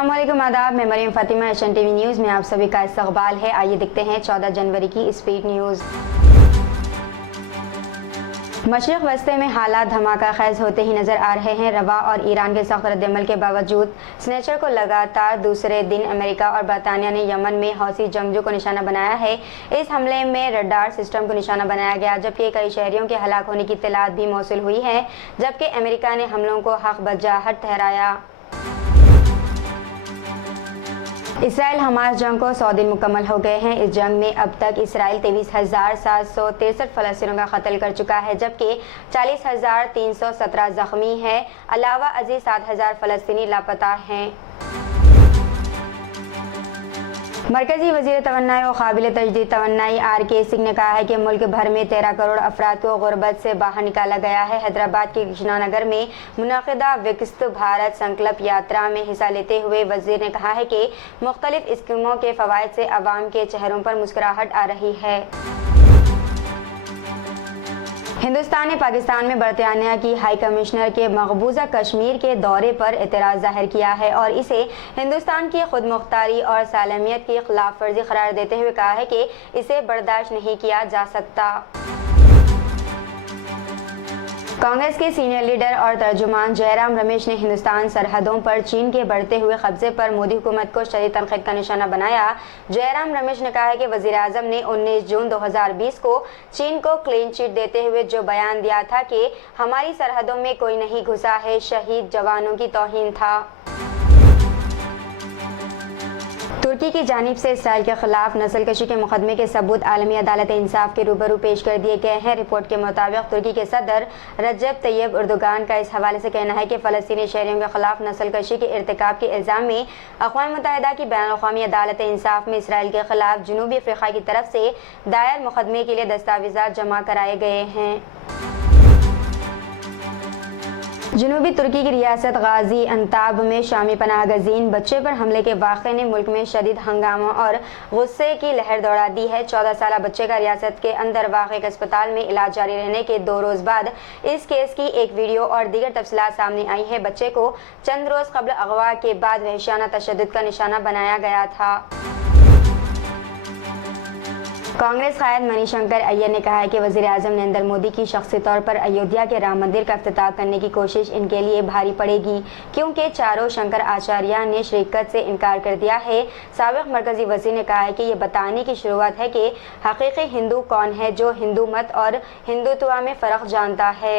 अस्सलाम वालेकुम, आदाब। मैं Mariyam Fatima, Asian TV news में आप सभी का इस्तकबाल है। आइए देखते हैं 14 जनवरी की स्पीड न्यूज़। मशरिक़ वस्ती में हालात धमाका खैज होते ही नजर आ रहे हैं। रवा और ईरान के सख्त रद्दअमल के बावजूद स्नेचर को लगातार दूसरे दिन अमेरिका और बरतानिया ने यमन में हौसी जंगजू को निशाना बनाया है। इस हमले में रडार सिस्टम को निशाना बनाया गया, जबकि कई शहरियों के हलाक होने की इत्तलात भी मौसूल हुई है, जबकि अमेरिका ने हमलों को हक बजाहट ठहराया। इसराइल हमास जंग को 100 दिन मुकम्मल हो गए हैं। इस जंग में अब तक इसराइल 23,763 फ़लस्तीनियों का कत्ल कर चुका है, जबकि 40,317 जख्मी हैं। अलावा अजीज 7,000 फ़लस्तीनी लापता हैं। मरकजी वज़ीर तवन्नाई और काबिल तजदीद तवन्नाई RK सिंह ने कहा है कि मुल्क भर में 13 करोड़ अफराद को गुर्बत से बाहर निकाला गया है। हैदराबाद के कृष्णानगर में मुनक़िदा विकसित भारत संकल्प यात्रा में हिस्सा लेते हुए वज़ीर ने कहा है कि मुख्तलिफ स्कीमों के फ़वाइद से अवाम के चेहरों पर मुस्कुराहट आ रही है। हिंदुस्तान ने पाकिस्तान में बरतानिया की हाई कमिश्नर के मकबूजा कश्मीर के दौरे पर एतराज़ जाहिर किया है और इसे हिंदुस्तान की खुद मुख्तारी और सालमियत की खिलाफ वर्जी करार देते हुए कहा है कि इसे बर्दाश्त नहीं किया जा सकता। कांग्रेस के सीनियर लीडर और तर्जुमान जयराम रमेश ने हिंदुस्तान सरहदों पर चीन के बढ़ते हुए कब्जे पर मोदी हुकूमत को शदीद तनक़ीद का निशाना बनाया। जयराम रमेश ने कहा है कि वज़ीर आज़म ने 19 जून 2020 को चीन को क्लीन चिट देते हुए जो बयान दिया था कि हमारी सरहदों में कोई नहीं घुसा है, शहीद जवानों की तौहीन था। तुर्की की जानिब से इसराइल के खिलाफ नस्लकशी के मुकदमे के सबूत आलमी अदालत इंसाफ के रूबरू पेश कर दिए गए हैं। रिपोर्ट के मुताबिक तुर्की के सदर रजब तैयब एर्दोगान का इस हवाले से कहना है कि फ़लस्तीनी शहरियों के खिलाफ नस्लकशी के इर्तिकाब के इल्ज़ाम में अक़वाम मुत्तहिदा की बैनुल अक़वामी अदालत इंसाफ में इसराइल के खिलाफ जनूबी अफ्रीका की तरफ से दायर मुकदमे के लिए दस्तावेज़ात जमा कराए गए हैं। जनूबी तुर्की की रियासत गाजी अंताब में शामी पनाह गज़ीन बच्चे पर हमले के वाक़े ने मुल्क में शदीद हंगामा और गुस्से की लहर दौड़ा दी है। 14 साला बच्चे का रियासत के अंदर वाक़ एक अस्पताल में इलाज जारी रहने के 2 रोज़ बाद इस केस की एक वीडियो और दीगर तफसीलात सामने आई है। बच्चे को चंद रोज़ कबल अगवा के बाद वहशियाना तशद्दुद का निशाना बनाया गया था। कांग्रेस कायद मणिशंकर अय्यर ने कहा है कि वज़ीर आज़म नरेंद्र मोदी की शख्सी तौर पर अयोध्या के राम मंदिर का इफ्तिताह करने की कोशिश इनके लिए भारी पड़ेगी, क्योंकि चारों शंकर आचार्य ने शिरकत से इनकार कर दिया है। साबिक़ मरकजी वज़ीर ने कहा है कि ये बताने की शुरुआत है कि हकीकी हिंदू कौन है, जो हिंदू मत और हिंदुत्व में फ़र्क जानता है।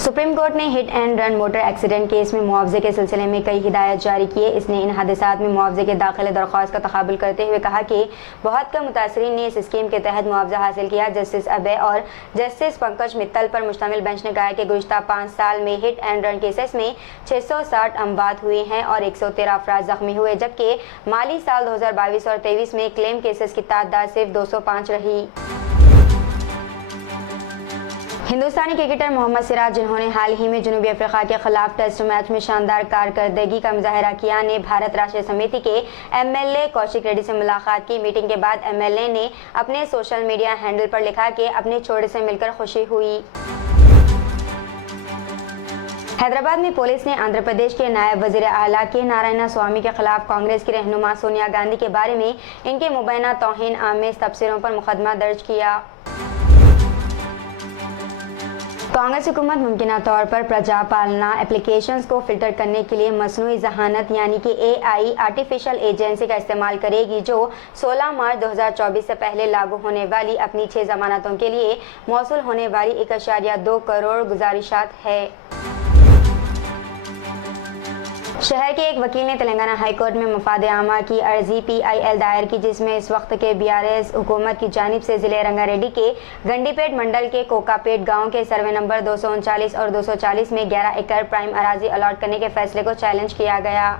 सुप्रीम कोर्ट ने hit and run motor accident case में मुआवजे के सिलसिले में कई हिदायत जारी किए। इसने इन हादसात में मुआवजे के दाखिले दरख्वास्त का तक़ाबुल करते हुए कहा कि बहुत कम मुतासरीन ने इस स्कीम के तहत मुआवजा हासिल किया। जस्टिस अबे और जस्टिस पंकज मित्तल पर मुश्तमिल बेंच ने कहा कि गुज़िश्ता 5 साल में हिट एंड रन केसेस में 660 अमवात हुई हैं और 113 अफराद जख्मी हुए, जबकि माली साल 2022 और 23 में क्लेम केसेस की तादाद सिर्फ 205 रही। हिंदुस्तानी क्रिकेटर मोहम्मद सिराज, जिन्होंने हाल ही में जनूबी अफ्रीका के खिलाफ टेस्ट मैच में शानदार कारकर्दगी का मुजाहरा किया, ने भारत राष्ट्रीय समिति के MLA कौशिक रेड्डी से मुलाकात की। मीटिंग के बाद MLA ने अपने सोशल मीडिया हैंडल पर लिखा कि अपने छोटे से मिलकर खुशी हुई। हैदराबाद में पुलिस ने आंध्र प्रदेश के नायब वज़ीर आला के नारायण स्वामी के खिलाफ कांग्रेस की रहनुमा सोनिया गांधी के बारे में इनके मुबैना तौहीन आमेज़ तबसरों पर मुकदमा दर्ज किया। कांग्रेस हुकूमत मुमकिन तौर पर प्रजा पालना एप्लीकेशंस को फिल्टर करने के लिए मसनूई ज़हानत यानी कि AI आर्टिफिशियल इंटेलिजेंस का इस्तेमाल करेगी, जो 16 मार्च 2024 से पहले लागू होने वाली अपनी 6 ज़मानतों के लिए मौसूल होने वाली 1.2 करोड़ गुजारिशात है। शहर के एक वकील ने तेलंगाना हाई कोर्ट में मफाद आमा की अर्जी PIL दायर की, जिसमें इस वक्त के BRS हुकूमत की जानिब से ज़िले रंगारेड्डी के गंडीपेट मंडल के कोकापेट गांव के सर्वे नंबर 239 और 240 में 11 एकड़ प्राइम अराजी अलॉट करने के फैसले को चैलेंज किया गया।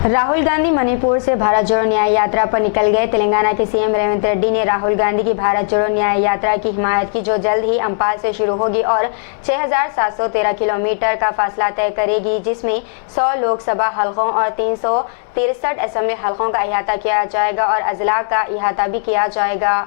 राहुल गांधी मणिपुर से भारत जोड़ो न्याय यात्रा पर निकल गए। तेलंगाना के CM रेवंत रेड्डी ने राहुल गांधी की भारत जोड़ो न्याय यात्रा की हिमायत की, जो जल्द ही अंपाल से शुरू होगी और 6,713 किलोमीटर का फासला तय करेगी, जिसमें 100 लोकसभा हलकों और 363 असेंबली हलकों का अहाता किया जाएगा और अजला का अहाता भी किया जाएगा।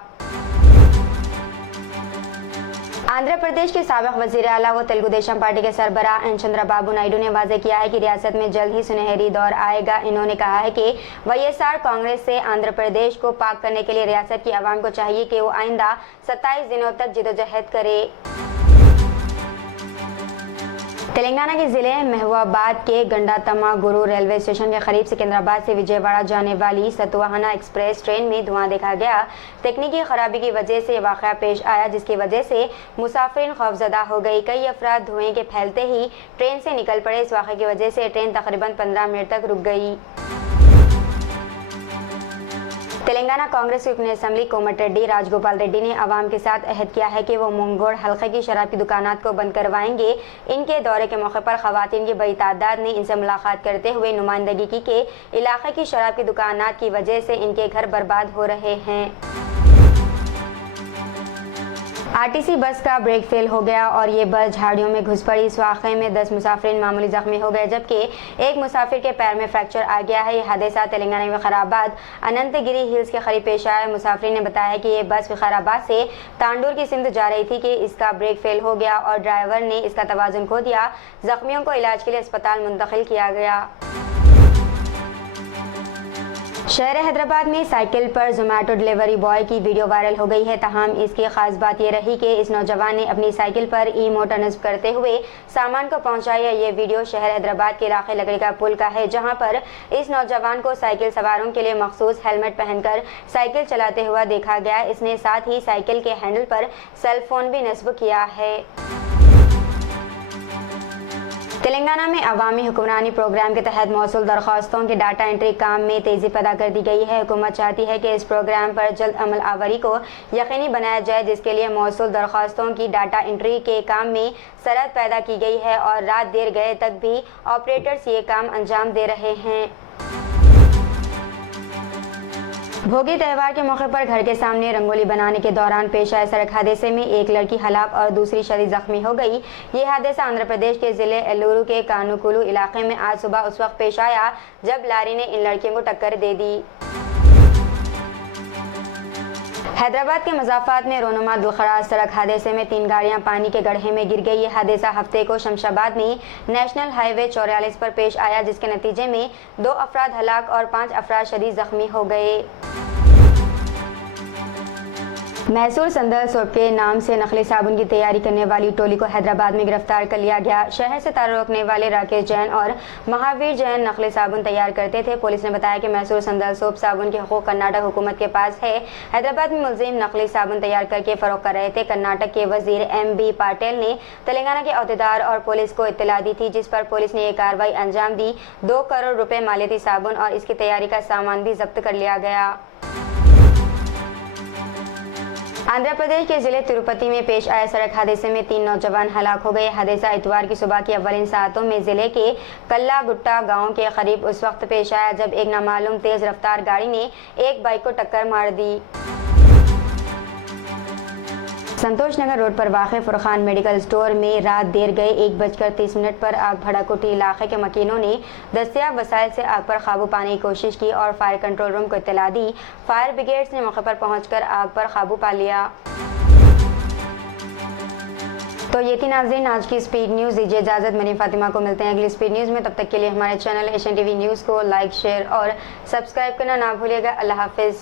आंध्र प्रदेश के साबिक वजीर आला व तेलुगु देशम पार्टी के सरबराह एन चंद्रबाबू नायडू ने वाजे किया है कि रियासत में जल्द ही सुनहरी दौर आएगा। इन्होंने कहा है कि वाईएसआर कांग्रेस से आंध्र प्रदेश को पाक करने के लिए रियासत की आवाम को चाहिए कि वो आइंदा 27 दिनों तक जिदोजहद करे। तेलंगाना के जिले महबूबाबाद के गंडातम्मा गुरु रेलवे स्टेशन के करीब सिकंदराबाद से विजयवाड़ा जाने वाली सतवाहना एक्सप्रेस ट्रेन में धुआं देखा गया। तकनीकी खराबी की वजह से वाक़या पेश आया, जिसकी वजह से मुसाफिर खौफजदा हो गई। कई अफराद धुएं के फैलते ही ट्रेन से निकल पड़े। इस वाक़े की वजह से ट्रेन तकरीबन 15 मिनट तक रुक गई। तेलंगाना कांग्रेस के असेंबली कोमट रेड्डी राजगोपाल रेड्डी ने अवाम के साथ अहद किया है कि वो मुंगोड़ हल्के की शराब की दुकानात को बंद करवाएंगे। इनके दौरे के मौके पर खवातीन की बड़ी तादाद ने इनसे मुलाकात करते हुए नुमाइंदगी की कि इलाके की शराब की दुकानात की वजह से इनके घर बर्बाद हो रहे हैं। आरटीसी बस का ब्रेक फेल हो गया और ये बस झाड़ियों में घुस पड़ी। इस वाक़े में 10 मुसाफिर मामूली जख्मी हो गए, जबकि एक मुसाफिर के पैर में फ्रैक्चर आ गया है। यह हादसा तेलंगाना में विकाराबाद अनंतगिरी हिल्स के करीब पेश आया। मुसाफिर ने बताया कि ये बस विकाराबाद से तांडूर की सिमत जा रही थी कि इसका ब्रेक फेल हो गया और ड्राइवर ने इसका तवाज़ुन खो दिया। जख्मियों को इलाज के लिए अस्पताल मुंतकिल किया गया। शहर हैदराबाद में साइकिल पर जोमेटो डिलीवरी बॉय की वीडियो वायरल हो गई है। तमाम इसकी खास बात यह रही कि इस नौजवान ने अपनी साइकिल पर ई मोटर नस्ब करते हुए सामान को पहुंचाया। ये वीडियो शहर हैदराबाद के इलाके लकड़ी का पुल का है, जहां पर इस नौजवान को साइकिल सवारों के लिए मखसूस हेलमेट पहनकर साइकिल चलाते हुआ देखा गया। इसने साथ ही साइकिल के हैंडल पर सेल फोन भी नस्ब किया है। तेलंगाना में अवामी हुक्मरानी प्रोग्राम के तहत मौसूल दरख्वास्तों के डाटा एंट्री काम में तेज़ी पैदा कर दी गई है। हुकूमत चाहती है कि इस प्रोग्राम पर जल्द अमल आवरी को यकीनी बनाया जाए, जिसके लिए मौसूल दरख्वास्तों की डाटा एंट्री के काम में सरहद पैदा की गई है और रात देर गए तक भी ऑपरेटर्स ये काम अंजाम दे रहे हैं। भोगी त्यौहार के मौके पर घर के सामने रंगोली बनाने के दौरान पेश आए सड़क हादसे में एक लड़की हलाक और दूसरी शदीद जख्मी हो गई। ये हादसा आंध्र प्रदेश के जिले एल्लूरू के कानुकुलू इलाके में आज सुबह उस वक्त पेश आया जब लारी ने इन लड़कियों को टक्कर दे दी। हैदराबाद के मज़ाफ़ात में रोनुमा दुलखराज सड़क हादसे में 3 गाड़ियां पानी के गड्ढे में गिर गई। ये हादसा हफ्ते को शमशाबाद में नेशनल हाईवे 44 पर पेश आया, जिसके नतीजे में 2 अफराद हलाक और 5 अफराद शदीद जख्मी हो गए। मैसूर संदल सोप के नाम से नकली साबुन की तैयारी करने वाली टोली को हैदराबाद में गिरफ्तार कर लिया गया। शहर से ताल्लुक़ रखने वाले राकेश जैन और महावीर जैन नकली साबुन तैयार करते थे। पुलिस ने बताया कि मैसूर संदल सोप साबुन के हकूक़ कर्नाटक हुकूमत के पास है। हैदराबाद में मुलजिम नकली साबुन तैयार करके फ़रोख्त कर रहे थे। कर्नाटक के वजीर MB पाटिल ने तेलंगाना के अहदेदार और पुलिस को इत्तला दी थी, जिस पर पुलिस ने यह कार्रवाई अंजाम दी। 2 करोड़ रुपए मालियती साबुन और इसकी तैयारी का सामान भी जब्त कर लिया गया। आंध्र प्रदेश के जिले तिरुपति में पेश आए सड़क हादसे में 3 नौजवान हलाक हो गए। हादसा इतवार की सुबह की अव्वलिन सातों में जिले के कल्ला गुट्टा गांव के करीब उस वक्त पेश आया जब एक नामालूम तेज रफ्तार गाड़ी ने एक बाइक को टक्कर मार दी। संतोष नगर रोड पर वाक़ फुरखान मेडिकल स्टोर में रात देर गए 1:30 पर आग भड़क उठी। इलाके के मकीनों ने दस्तयाब वसाइल से आग पर काबू पाने की कोशिश की और फायर कंट्रोल रूम को इत्तला दी। फायर ब्रिगेड्स ने मौके पर पहुंचकर आग पर काबू पा लिया। तो ये थी नाज़रीन आज की स्पीड न्यूज़। दीजिए इजाज़त, मेरी फातिमा को मिलते हैं अगली स्पीड न्यूज़ में। तब तक के लिए हमारे चैनल एशियन टीवी न्यूज़ को लाइक, शेयर और सब्सक्राइब करना ना भूलिएगा। अल्लाह हाफिज़।